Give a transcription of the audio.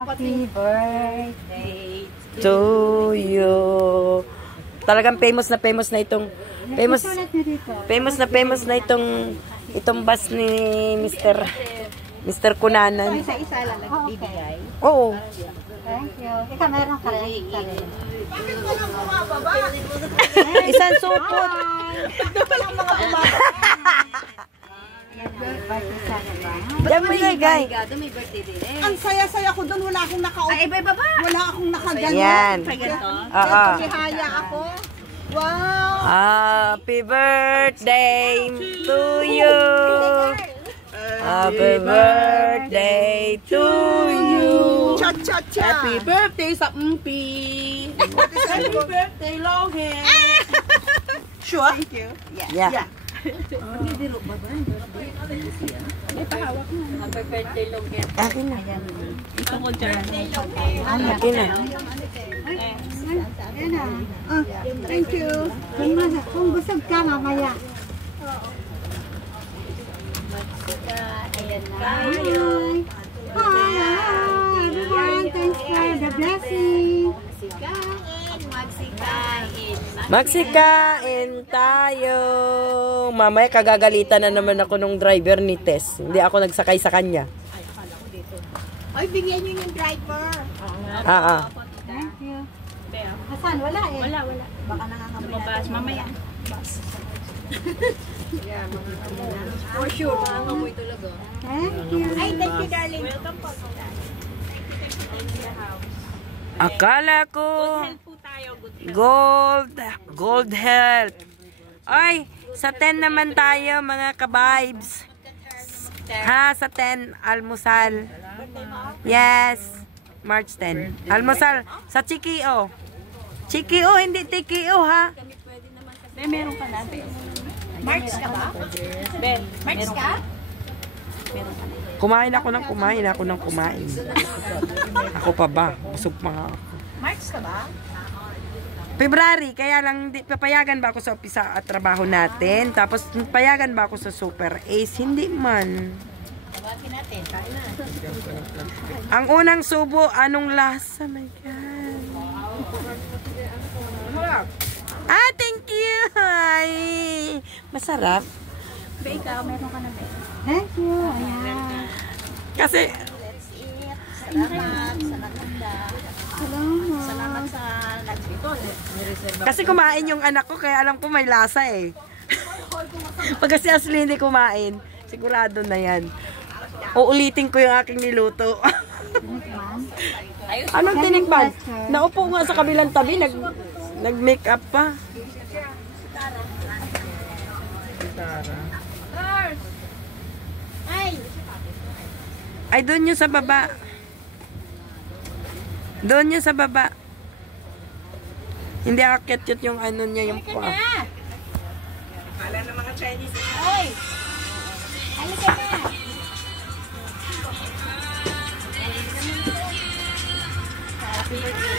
Happy birthday to you. Talagang famous na itong famous na itong bus ni Mr. Kunanan. Isa-isa lang nagbibigay. Oo. Thank you. Ikaw meron ka rin. Bakit ko lang bumababa? Isang supot. Diyan mo ilagay. May birthday din eh. Ang saya-saya ko doon, wala akong nakaupo. Ay, iba-iba ba? Wala akong nakaganyan. Yan. Oo. Kumihaya ako. Wow! Happy birthday to you. Happy birthday to you. Cha-cha-cha! Happy birthday sa Mpi! Happy birthday, long hair! Sure? Thank you. Yeah. Akin na. Akin na. Thank you. Kung busog ka, mamaya. Hi, everyone. Thanks for the blessing. Magsikain tayo. Mamaya kagagalitan na naman ako nung driver ni Tess. Hindi ako nagsakay sa kanya. Ay, bigyan niyo yung driver. Thank you. Hasan, wala eh. Wala. Baka nangangamoy Mabas, mamaya. For sure, nangangamoy talaga. Thank you. Ay, thank you, darling. Welcome po. Akala ko Po tayo, good gold health. Ay, sa 10 naman tayo mga ka-vibes. Ha, sa 10 almusal. Yes. March 10. Almusal sa Chikio. Chikio, hindi Tikio ha. Ben, meron ka na, Ben. March ka ba? Ben, March ka? Kumain ako ng kumain. Ako pa ba? Busog pa nga ako. March ka ba? February, kaya lang papayagan ba ako sa umpisa at trabaho natin? Tapos payagan ba ako sa Super Ace? Hindi man. Tawagin natin, kain na. Ang unang subo, anong lasa? My God. Ah, thank you! Ay, masarap. Ben, ikaw, meron ka na, Ben. Thank you. Ayan. Kasi, Salamat sa naganda. Salamat. Salamat sa nagbito. kasi kumain yung anak ko, kaya alam ko may lasa eh. Pag si Ashley hindi kumain, sigurado na yan. Uulitin ko yung aking niluto. Anong tinikman? Naupo nga sa kabilang tabi, nag-make up pa. Ay, doon yung sa baba. Doon yung sa baba. Hindi akit yun yung ano niya, yung pa. Kala ng mga Chinese. Oy! Halika na! Happy birthday.